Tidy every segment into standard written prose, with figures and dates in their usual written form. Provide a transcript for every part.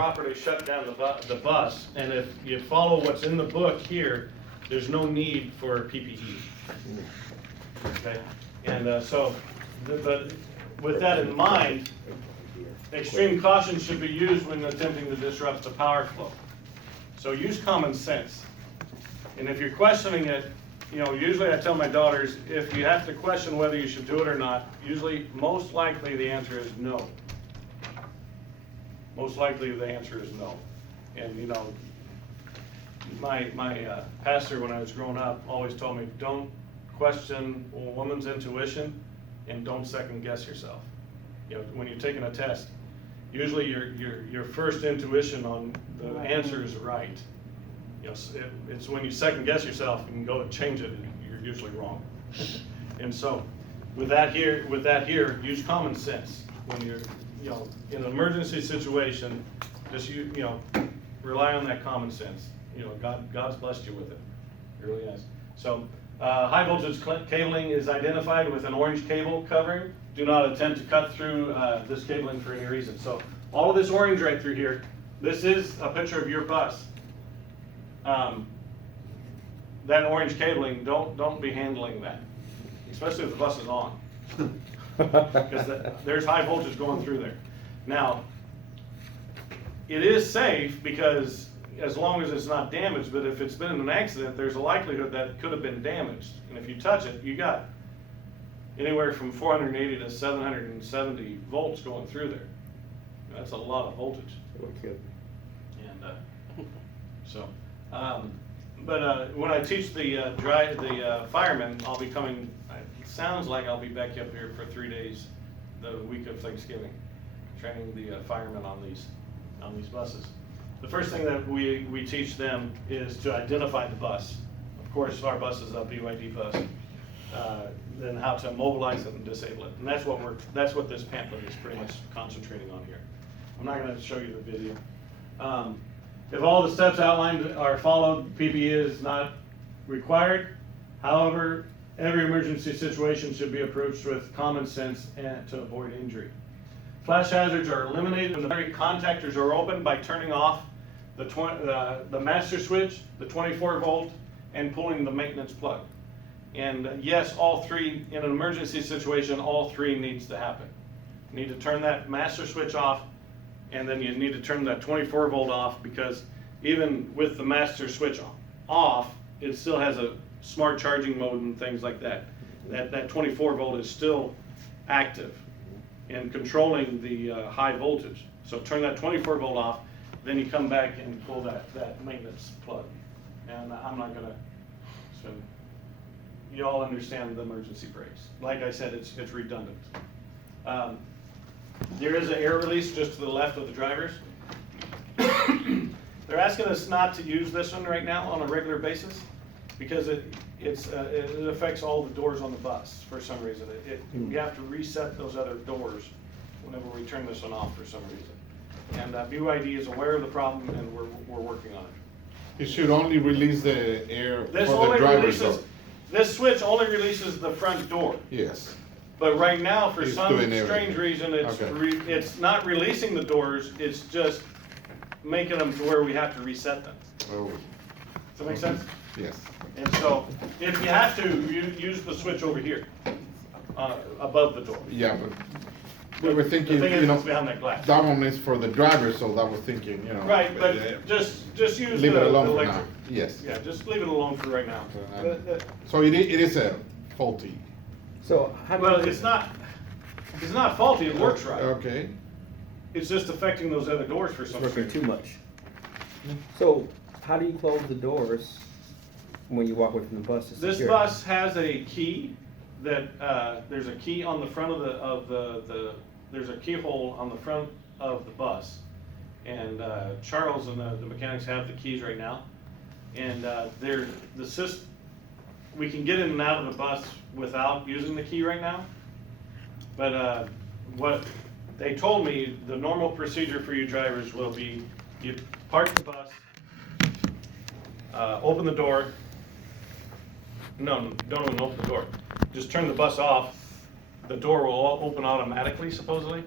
properly shut down the bus, and if you follow what's in the book here, there's no need for PPE. Okay, and so, but with that in mind, extreme caution should be used when attempting to disrupt the power flow. So use common sense. And if you're questioning it, usually I tell my daughters, if you have to question whether you should do it or not, usually, most likely the answer is no. Most likely the answer is no. And my pastor when I was growing up always told me, don't question a woman's intuition and don't second guess yourself. When you're taking a test, usually your first intuition on the answer is right. It's when you second guess yourself and go and change it, you're usually wrong. And so, with that here, use common sense when you're, in an emergency situation. Just rely on that common sense. God's blessed you with it. He really has. So, high voltage cabling is identified with an orange cable covering. Do not attempt to cut through this cabling for any reason. So, all of this orange right through here, this is a picture of your bus. That orange cabling, don't be handling that, especially if the bus is on, because there's high voltage going through there. Now, it is safe because as long as it's not damaged, but if it's been in an accident, there's a likelihood that it could have been damaged. And if you touch it, you got anywhere from 480 to 770 volts going through there. That's a lot of voltage. Okay. And but when I teach the firemen, I'll be coming. It sounds like I'll be back up here for 3 days, the week of Thanksgiving, training the firemen on these buses. The first thing that we teach them is to identify the bus. Of course, our bus is a BYD bus. Then how to mobilize it and disable it, and that's what this pamphlet is pretty much concentrating on here. I'm not going to show you the video. If all the steps outlined are followed, PPE is not required. However, every emergency situation should be approached with common sense and to avoid injury. Flash hazards are eliminated when the battery contactors are opened by turning off the master switch, the 24 volt, and pulling the maintenance plug. And yes, all three, in an emergency situation, all three needs to happen. You need to turn that master switch off, and then you need to turn that 24 volt off, because even with the master switch off, it still has a smart charging mode and things like that. That 24 volt is still active and controlling the high voltage. So turn that 24 volt off, then you come back and pull that maintenance plug. And I'm not gonna, so you all understand the emergency brakes. Like I said, it's redundant. There is an air release just to the left of the drivers. They're asking us not to use this one right now on a regular basis because it affects all the doors on the bus for some reason. We have to reset those other doors whenever we turn this one off for some reason. And BYD is aware of the problem, and we're working on it. It should only release the air This for the only driver's releases, door. this switch only releases the front door. Yes. But right now, for It's some doing strange everything. reason, Okay. it's not releasing the doors, it's just making them to where we have to reset them. Oh, Does that make sense? yes. And so, if you have to, use the switch over here, above the door. Yeah, but we were thinking, The thing is, you know, it's behind that glass. that one is for the driver, so that was thinking, you know. Right, but just use Leave the it alone for electric. now. Yes. Yeah, just leave it alone for right now. So it is a faulty. So how do Well, you, it's not faulty, it works right. Okay. It's just affecting those other doors for it's some working reason. too much? So how do you close the doors when you walk away from the bus to This secure it? bus has a key that, there's a key on the front of there's a keyhole on the front of the bus. And Charles and the mechanics have the keys right now. And we can get in and out of the bus without using the key right now. But what they told me, the normal procedure for you drivers will be, you park the bus, open the door. No, don't even open the door. Just turn the bus off. The door will open automatically, supposedly.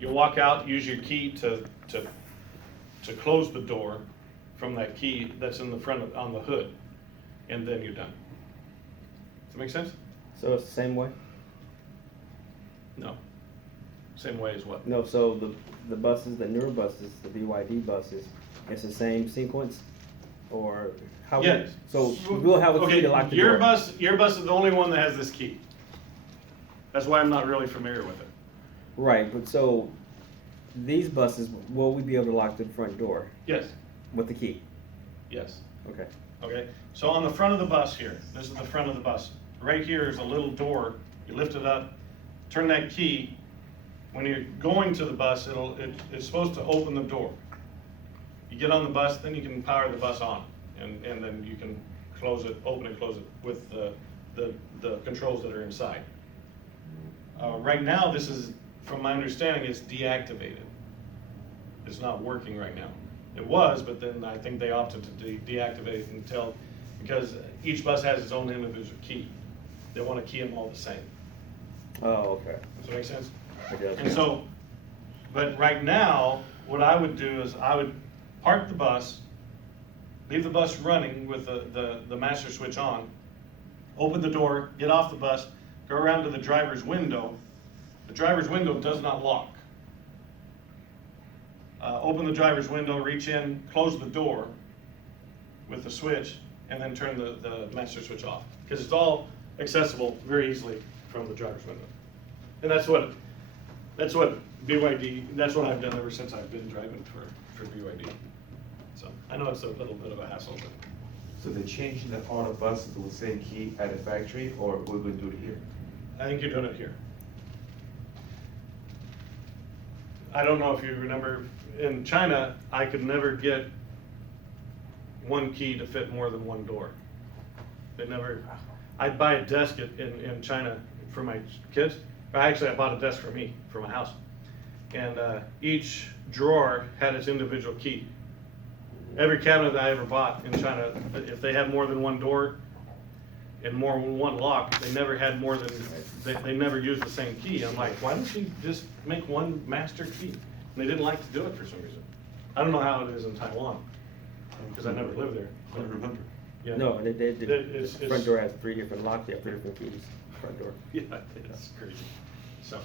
You walk out, use your key to to close the door from that key that's in the front of, on the hood, and then you're done. Does that make sense? So it's the same way? No. Same way as what? No, so the buses, the newer buses, the BYD buses, it's the same sequence? Or how? Yes. So we'll have a key Okay, to lock the door? your bus is the only one that has this key. That's why I'm not really familiar with it. Right, but so these buses, will we be able to lock the front door Yes, with the key? yes. Okay. Okay, so on the front of the bus here, this is the front of the bus. Right here is a little door. You lift it up, turn that key. When you're going to the bus, it's supposed to open the door. You get on the bus, then you can power the bus on, and then you can close it, open and close it with the controls that are inside. Right now, this is, from my understanding, it's deactivated. It's not working right now. It was, but then I think they opted to deactivate it until, because each bus has its own individual key. They want to key them all the same. Oh, okay. Does that make sense? It does, And yeah. so, but right now, what I would do is I would park the bus, leave the bus running with the master switch on, open the door, get off the bus, go around to the driver's window. The driver's window does not lock. Open the driver's window, reach in, close the door with the switch, and then turn the master switch off. Because it's all accessible very easily from the driver's window. And that's what BYD, that's what I've done ever since I've been driving for BYD. So, I know it's a little bit of a hassle, but So they're changing the auto buses with the same key at a factory, or we're going to do it here? I think you're doing it here. I don't know if you remember, in China, I could never get one key to fit more than one door. They never, I'd buy a desk in China for my kids. Actually, I bought a desk for me, for my house. And each drawer had its individual key. Every cabinet I ever bought in China, if they had more than one door and more than one lock, they never had more than, they never used the same key. I'm like, why don't you just make one master key? And they didn't like to do it for some reason. I don't know how it is in Taiwan, because I never lived there. I don't remember. Yeah. No, the It's- front door has 3 different locks, they have 3 different keys, front door. Yeah, it's crazy. So,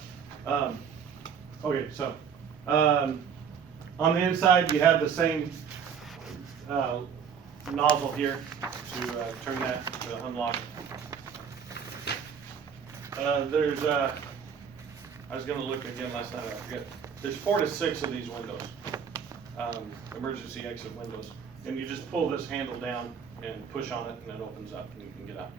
okay, so, on the inside, you have the same, nozzle here to, turn that, to unlock. There's, I was gonna look again last night, I forget. There's 4 to 6 of these windows, emergency exit windows. And you just pull this handle down and push on it, and it opens up, and you can get out.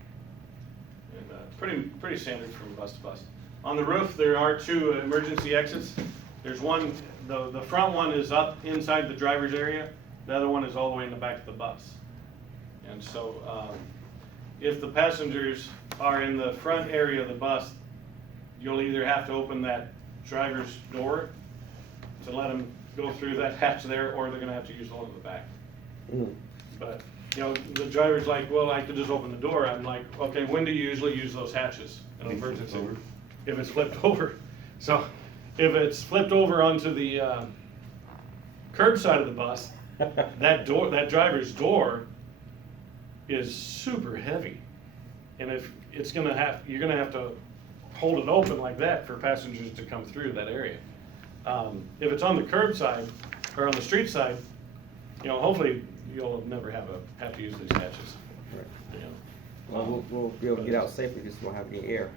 And pretty standard from bus to bus. On the roof, there are 2 emergency exits. There's one, the front one is up inside the driver's area. The other one is all the way in the back of the bus. And so, if the passengers are in the front area of the bus, you'll either have to open that driver's door to let them go through that hatch there, or they're gonna have to use the one in the back. Mm. But, you know, the driver's like, well, I could just open the door. I'm like, okay, when do you usually use those hatches in an If it's emergency? over. If it's flipped over. So, if it's flipped over onto the curb side of the bus, that door, that driver's door is super heavy. And if it's gonna have, you're gonna have to hold it open like that for passengers to come through that area. If it's on the curb side, or on the street side, you know, hopefully you'll never have to use these hatches. Right. You know. Well, we'll be able to get out safely, just won't have any air.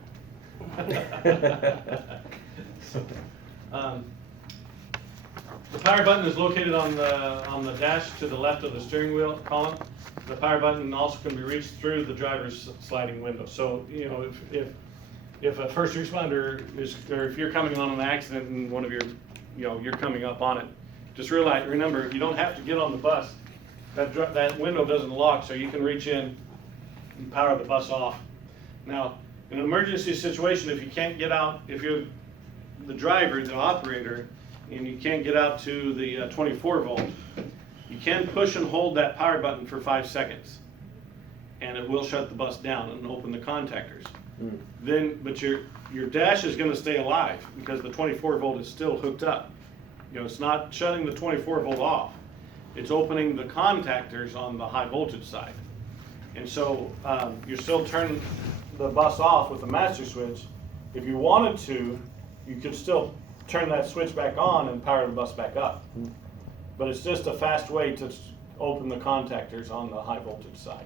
The power button is located on the dash to the left of the steering wheel column. The power button also can be reached through the driver's sliding window. So, you know, if a first responder is, or if you're coming on an accident and one of your, you know, you're coming up on it, just remember, you don't have to get on the bus. That window doesn't lock, so you can reach in and power the bus off. Now, in an emergency situation, if you can't get out, if you're the driver, the operator, and you can't get out to the 24 volt, you can push and hold that power button for 5 seconds, and it will shut the bus down and open the contactors. Mm. Then, but your dash is gonna stay alive because the 24 volt is still hooked up. You know, it's not shutting the 24 volt off. it's opening the contactors on the high voltage side. And so, you're still turning the bus off with the master switch. If you wanted to, you could still turn that switch back on and power the bus back up. But it's just a fast way to open the contactors on the high voltage side.